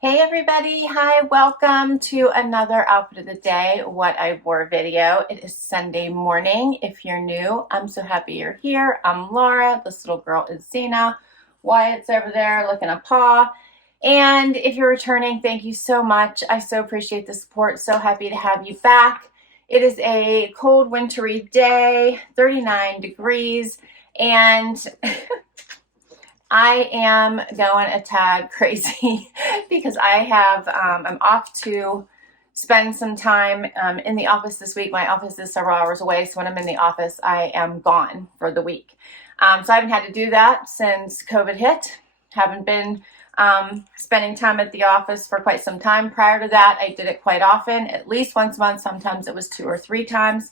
Hey everybody, hi, welcome to another outfit of the day, what I wore video. It is Sunday morning. If you're new, I'm so happy you're here. I'm Laura, this little girl is Zena. Wyatt's over there looking a paw. And if you're returning, thank you so much. I so appreciate the support, so happy to have you back. It is a cold wintry day, 39 degrees, and I am going a tad crazy because I'm off to spend some time in the office this week. My office is several hours away, so when I'm in the office, I am gone for the week. So I haven't had to do that since COVID hit. Haven't been spending time at the office for quite some time. Prior to that, I did it quite often, at least once a month. Sometimes it was 2 or 3 times.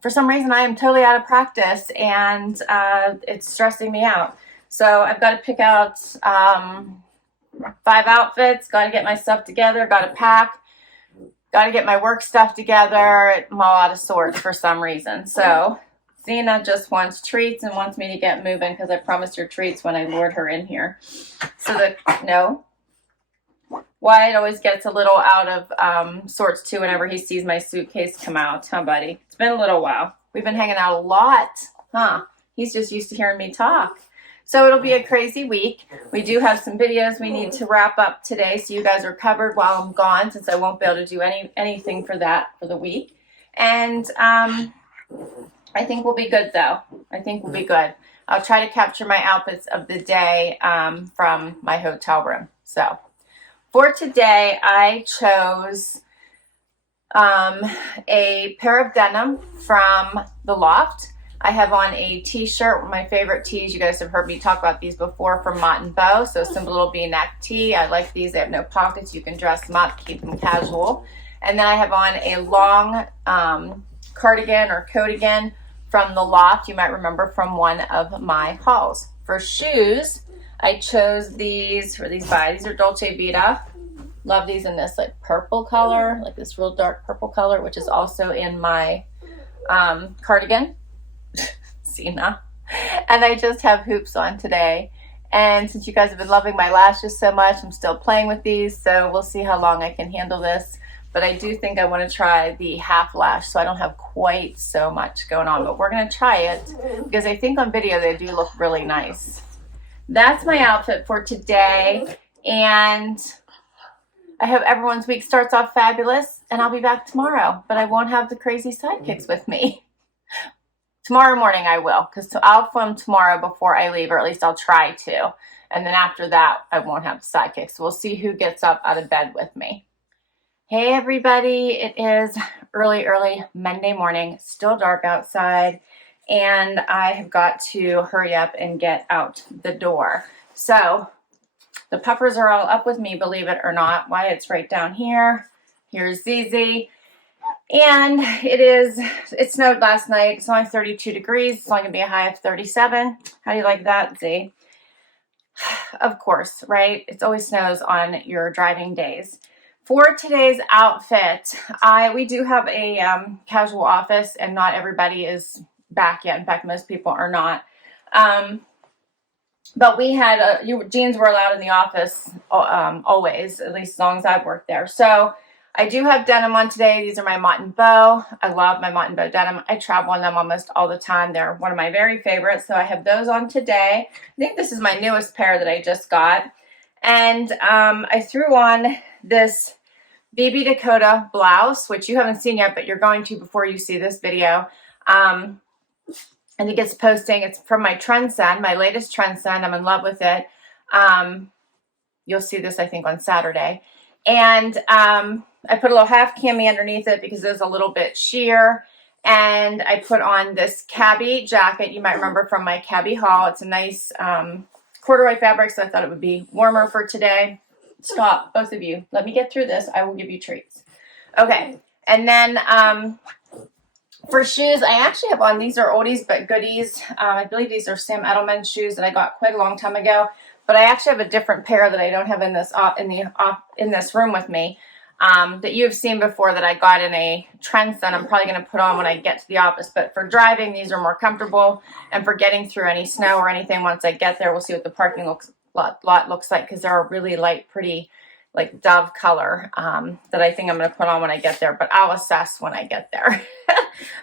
For some reason, I am totally out of practice, and it's stressing me out. So I've got to pick out 5 outfits, got to get my stuff together, got to pack, got to get my work stuff together. I'm all out of sorts for some reason. So Zena just wants treats and wants me to get moving because I promised her treats when I lured her in here. No. Wyatt always gets a little out of sorts too whenever he sees my suitcase come out, huh, buddy? It's been a little while. We've been hanging out a lot, huh? He's just used to hearing me talk. So it'll be a crazy week. We do have some videos we need to wrap up today, so you guys are covered while I'm gone, since I won't be able to do anything for that for the week. And I think we'll be good, though. I think we'll be good. I'll try to capture my outfits of the day from my hotel room. So for today, I chose a pair of denim from the Loft. I have on a t-shirt, one of my favorite tees. You guys have heard me talk about these before, from Wantable. So simple little V-neck tee. I like these. They have no pockets. You can dress them up, keep them casual. And then I have on a long cardigan or coatigan from the Loft. You might remember from one of my hauls. For shoes, I chose these. These are Dolce Vita. Love these in this like purple color, like this real dark purple color, which is also in my cardigan. Zena. And I just have hoops on today. And since you guys have been loving my lashes so much, I'm still playing with these. So we'll see how long I can handle this. But I do think I want to try the half lash, so I don't have quite so much going on. But we're going to try it because I think on video they do look really nice. That's my outfit for today. And I hope everyone's week starts off fabulous, and I'll be back tomorrow, but I won't have the crazy sidekicks with me. Tomorrow morning I will, because I'll film tomorrow before I leave, or at least I'll try to. And then after that, I won't have the sidekicks. So we'll see who gets up out of bed with me. Hey everybody, it is early Monday morning, still dark outside, and I have got to hurry up and get out the door. So the puppers are all up with me, believe it or not. Wyatt's right down here. Here's Zizi. And it snowed last night. It's only 32 degrees. It's only going to be a high of 37. How do you like that, Z? Of course, right? It always snows on your driving days. For today's outfit, we do have a casual office, and not everybody is back yet. In fact, most people are not. But we had jeans were allowed in the office always, at least as long as I've worked there. So I do have denim on today. These are my Wantable. I love my Wantable denim. I travel in them almost all the time. They're one of my very favorites. So I have those on today. I think this is my newest pair that I just got. And I threw on this BB Dakota blouse, which you haven't seen yet, but you're going to before you see this video. And it gets posting. It's from my Trendsend, my latest Trendsend. I'm in love with it. You'll see this, I think, on Saturday. And I put a little half cami underneath it because it's a little bit sheer. And I put on this Cabi jacket. You might remember from my Cabi haul. It's a nice corduroy fabric, so I thought it would be warmer for today. Stop, both of you. Let me get through this. I will give you treats. Okay. And then for shoes, I actually have on, these are oldies but goodies. I believe these are Sam Edelman shoes that I got quite a long time ago. But I actually have a different pair that I don't have in this in this room with me. that you have seen before that I got in a Trendsend. I'm probably going to put on when I get to the office, but for driving, these are more comfortable, and for getting through any snow or anything once I get there, we'll see what the parking lot looks like, because they're a really light, pretty, like dove color that I think I'm going to put on when I get there, but I'll assess when I get there.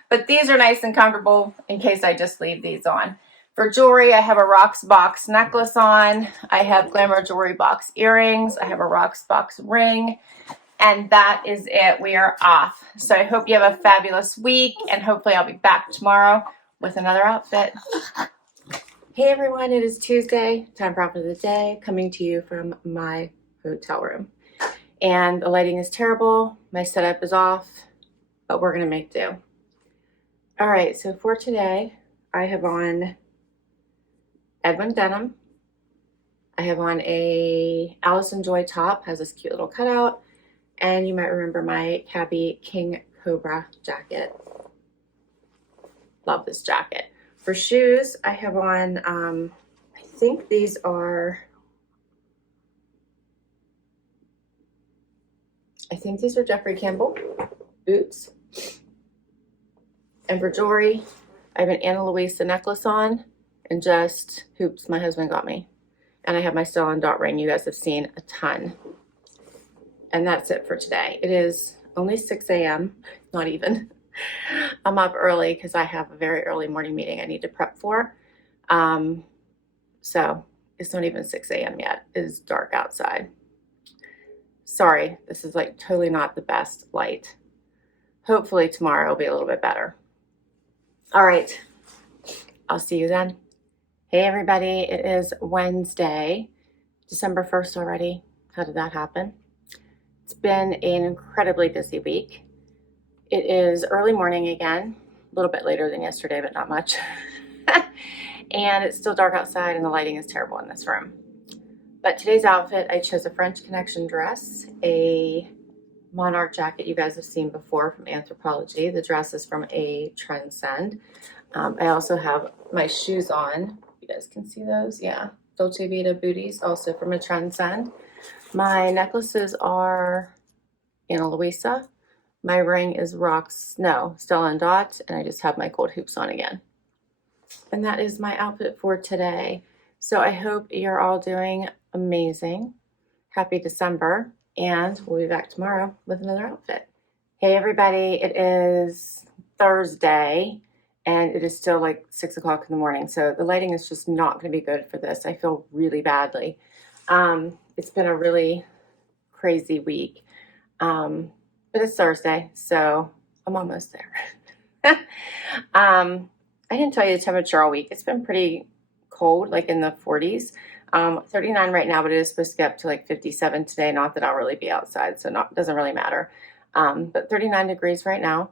But these are nice and comfortable in case I just leave these on. For jewelry, I have a Rocksbox necklace on. I have Glamour Jewelry Box earrings. I have a Rocksbox ring. And that is it. We are off. So I hope you have a fabulous week, and hopefully I'll be back tomorrow with another outfit. Hey everyone, it is Tuesday, time for outfit of the day, coming to you from my hotel room. And the lighting is terrible. My setup is off, but we're going to make do. All right, so for today, I have on Edwin denim. I have on a Allison Joy top, has this cute little cutout. And you might remember my Cabi King Cobra jacket. Love this jacket. For shoes, I have on, I think these are Jeffrey Campbell boots. And for jewelry, I have an Ana Luisa necklace on and just hoops my husband got me. And I have my Stella and Dot ring you guys have seen a ton. And that's it for today. It is only 6 a.m., not even. I'm up early because I have a very early morning meeting I need to prep for. So it's not even 6 a.m. yet. It is dark outside. Sorry, this is like totally not the best light. Hopefully tomorrow will be a little bit better. All right, I'll see you then. Hey everybody, it is Wednesday, December 1st already. How did that happen? It's been an incredibly busy week. It is early morning again, a little bit later than yesterday, but not much. And it's still dark outside and the lighting is terrible in this room. But today's outfit, I chose a French Connection dress, a Monarch jacket you guys have seen before from Anthropologie. The dress is from a Trendsend. I also have my shoes on. You guys can see those, yeah. Dolce Vita booties, also from a Trendsend. My necklaces are Ana Luisa. My ring is Stella and Dot, and I just have my gold hoops on again. And that is my outfit for today. So I hope you're all doing amazing. Happy December, and we'll be back tomorrow with another outfit. Hey everybody, it is Thursday, and it is still like 6 o'clock in the morning, so the lighting is just not going to be good for this. I feel really badly. It's been a really crazy week, but it's Thursday, so I'm almost there. I didn't tell you the temperature all week. It's been pretty cold, like in the 40s. 39 right now, but it is supposed to get up to like 57 today. Not that I'll really be outside, so doesn't really matter. But 39 degrees right now.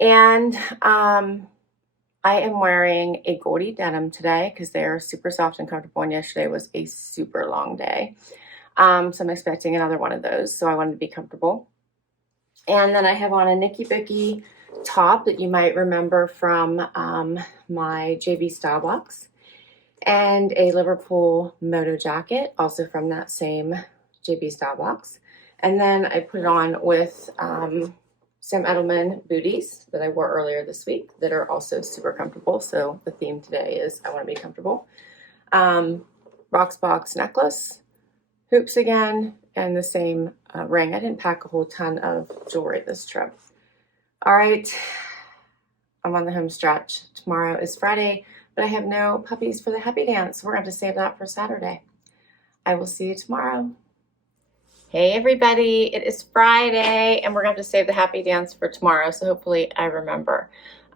And I am wearing a Agolde denim today because they are super soft and comfortable, and yesterday was a super long day. So I'm expecting another one of those, so I wanted to be comfortable. And then I have on a Nikibiki top that you might remember from my JV Stylebox, and a Liverpool moto jacket, also from that same JV Stylebox. And then I put it on with some Edelman booties that I wore earlier this week that are also super comfortable. So the theme today is I want to be comfortable. Rocksbox necklace, hoops again, and the same ring. I didn't pack a whole ton of jewelry this trip. All right, I'm on the home stretch. Tomorrow is Friday, but I have no puppies for the happy dance. We're going to have to save that for Saturday. I will see you tomorrow. Hey everybody, it is Friday, and we're going to have to save the happy dance for tomorrow, so hopefully I remember.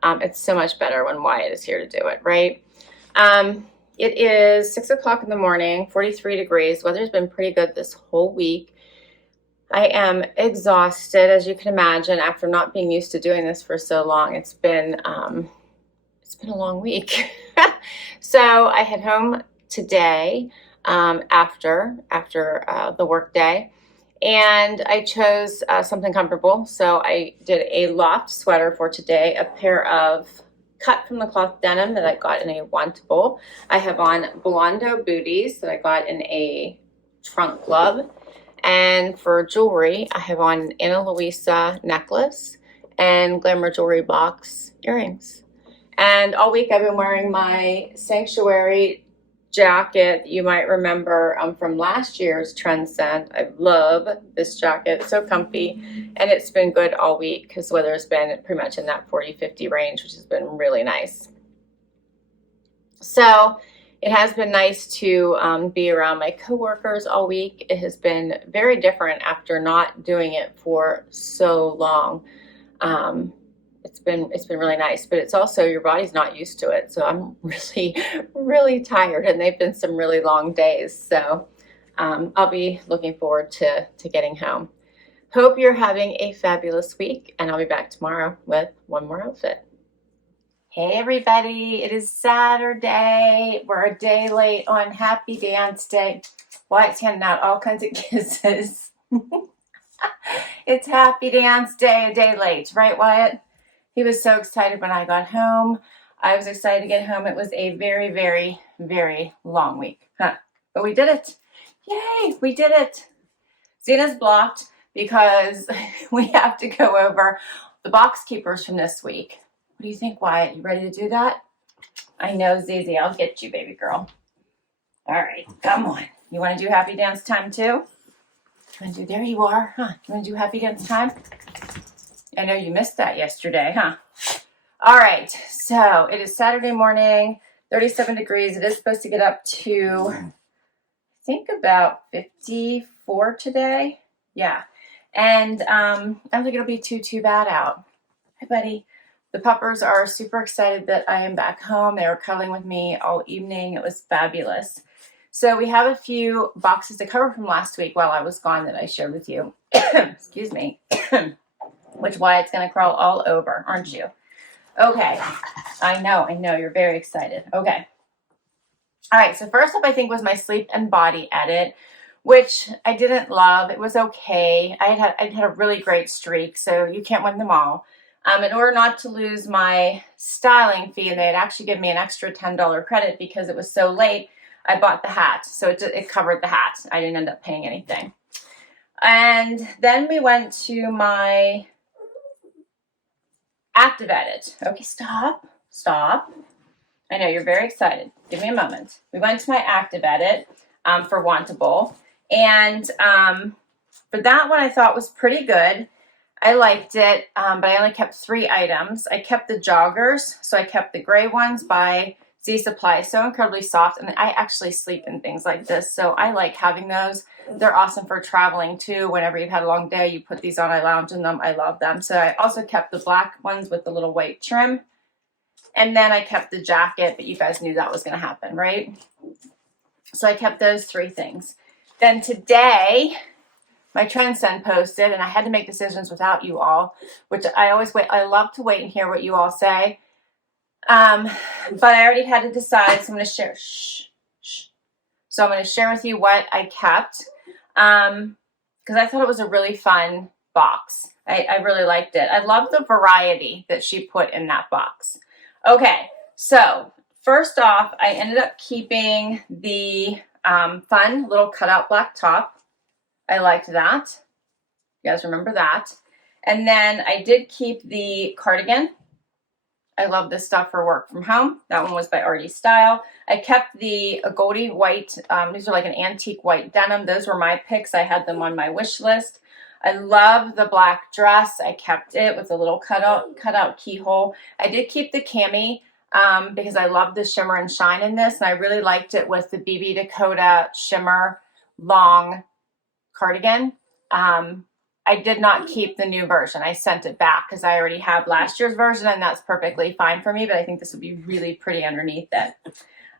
It's so much better when Wyatt is here to do it, right? It is 6 o'clock in the morning, 43 degrees. Weather's been pretty good this whole week. I am exhausted, as you can imagine, after not being used to doing this for so long. It's been a long week. So I head home today after the work day, and I chose something comfortable. So I did a Loft sweater for today, a pair of cut from the cloth denim that I got in a Wantable. I have on Blondo booties that I got in a trunk glove. And for jewelry, I have on an Ana Luisa necklace and Glamour Jewelry Box earrings. And all week I've been wearing my Sanctuary jacket. You might remember from last year's Trendsend. I love this jacket. It's so comfy, and it's been good all week because the weather has been pretty much in that 40-50 range, which has been really nice. So it has been nice to be around my coworkers all week. It has been very different after not doing it for so long. It's been really nice, but it's also your body's not used to it. So I'm really tired, and they've been some really long days. So I'll be looking forward to getting home. Hope you're having a fabulous week, and I'll be back tomorrow with one more outfit. Hey everybody, it is Saturday. We're a day late on Happy Dance Day. Wyatt's handing out all kinds of kisses. It's Happy Dance Day, a day late, right Wyatt? He was so excited when I got home. I was excited to get home. It was a very long week, huh? But we did it. Yay, we did it. Zena's blocked because we have to go over the box keepers from this week. What do you think, Wyatt? You ready to do that? I know, Zizi. I'll get you, baby girl. All right, come on. You want to do Happy Dance Time too? You want to do? There you are, huh? You want to do Happy Dance Time? I know you missed that yesterday, huh? All right, so it is Saturday morning, 37 degrees. It is supposed to get up to, I think, about 54 today. Yeah, and I don't think it'll be too bad out. Hi, buddy. The puppers are super excited that I am back home. They were cuddling with me all evening. It was fabulous. So we have a few boxes to cover from last week while I was gone that I shared with you. Excuse me. Which Wyatt's going to crawl all over, aren't you? Okay. I know. You're very excited. Okay. All right. So first up, I think, was my Sleep and Body edit, which I didn't love. It was okay. I had a really great streak, so you can't win them all. In order not to lose my styling fee, and they had actually given me an extra $10 credit because it was so late, I bought the hat. So it covered the hat. I didn't end up paying anything. And then we went to my active edit. Okay, stop. I know you're very excited. Give me a moment. We went to my active edit for Wantable. And for that one, I thought was pretty good. I liked it, but I only kept 3 items. I kept the joggers, so I kept the gray ones by Z Supply. So incredibly soft, and I actually sleep in things like this, so I like having those. They're awesome for traveling too. Whenever you've had a long day, you put these on. I lounge in them. I love them. So I also kept the black ones with the little white trim, and then I kept the jacket, but you guys knew that was going to happen, right? So I kept those 3 things. Then today, my Trendsend posted, and I had to make decisions without you all, which I always wait. I love to wait and hear what you all say. But I already had to decide, so I'm going to share. So I'm going to share with you what I kept, because I thought it was a really fun box. I really liked it. I love the variety that she put in that box. Okay, so first off, I ended up keeping the fun little cutout black top. I liked that. You guys remember that. And then I did keep the cardigan. I love this stuff for work from home. That one was by RD Style. I kept the Agolde white. These are like an antique white denim. Those were my picks. I had them on my wish list. I love the black dress. I kept it with a little cutout keyhole. I did keep the cami because I love the shimmer and shine in this. And I really liked it with the BB Dakota shimmer long cardigan. I did not keep the new version. I sent it back because I already have last year's version, and that's perfectly fine for me, but I think this would be really pretty underneath it.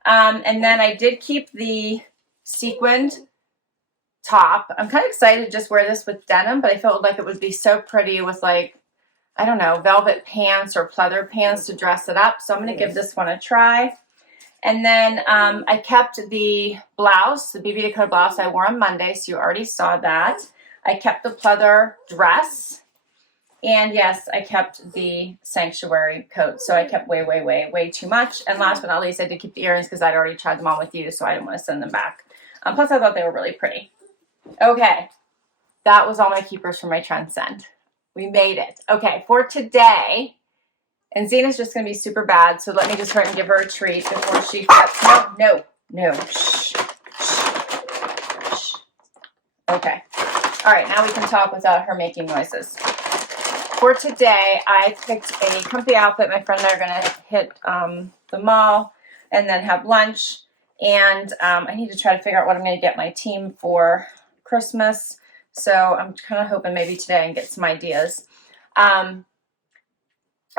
And then I did keep the sequined top. I'm kind of excited to just wear this with denim, but I felt like it would be so pretty with, like, I don't know, velvet pants or pleather pants to dress it up. So I'm going to give this one a try. And then I kept the blouse, the BB Dakota blouse I wore on Monday, so you already saw that. I kept the pleather dress. And yes, I kept the Sanctuary coat. So I kept way too much. And last but not least, I did keep the earrings because I'd already tried them on with you, so I didn't want to send them back. Plus, I thought they were really pretty. Okay, that was all my keepers for my Trendsend. We made it. Okay, for today, and Zena's just going to be super bad, so let me just hurry and give her a treat before she gets, no. Shh. Okay. All right, now we can talk without her making noises. For today, I picked a comfy outfit. My friend and I are going to hit the mall and then have lunch. And I need to try to figure out what I'm going to get my team for Christmas. So I'm kind of hoping maybe today I can get some ideas. I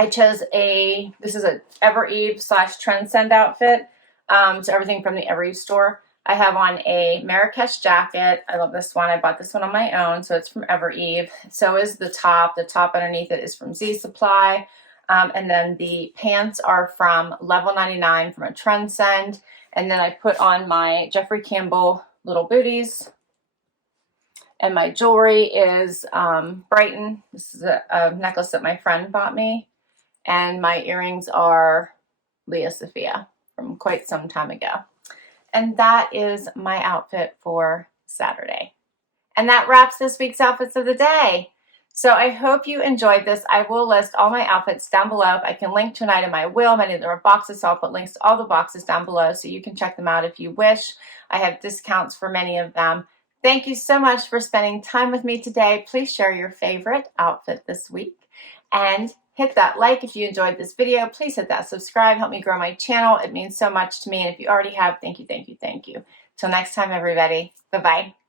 chose this is a Ever Eve / Trendsend outfit. So everything from the Ever Eve store. I have on a Marrakesh jacket. I love this one. I bought this one on my own, so it's from Ever Eve. So is the top. The top underneath it is from Z Supply. And then the pants are from Level 99 from a Trendsend. And then I put on my Jeffrey Campbell little booties. And my jewelry is Brighton. This is a necklace that my friend bought me. And my earrings are Leah Sophia from quite some time ago. And that is my outfit for Saturday. And that wraps this week's outfits of the day. So I hope you enjoyed this. I will list all my outfits down below. If I can link to an item, I will. Many of them are boxes, so I'll put links to all the boxes down below so you can check them out if you wish. I have discounts for many of them. Thank you so much for spending time with me today. Please share your favorite outfit this week. And hit that like if you enjoyed this video. Please hit that subscribe. Help me grow my channel. It means so much to me. And if you already have, thank you. Till next time, everybody. Bye-bye.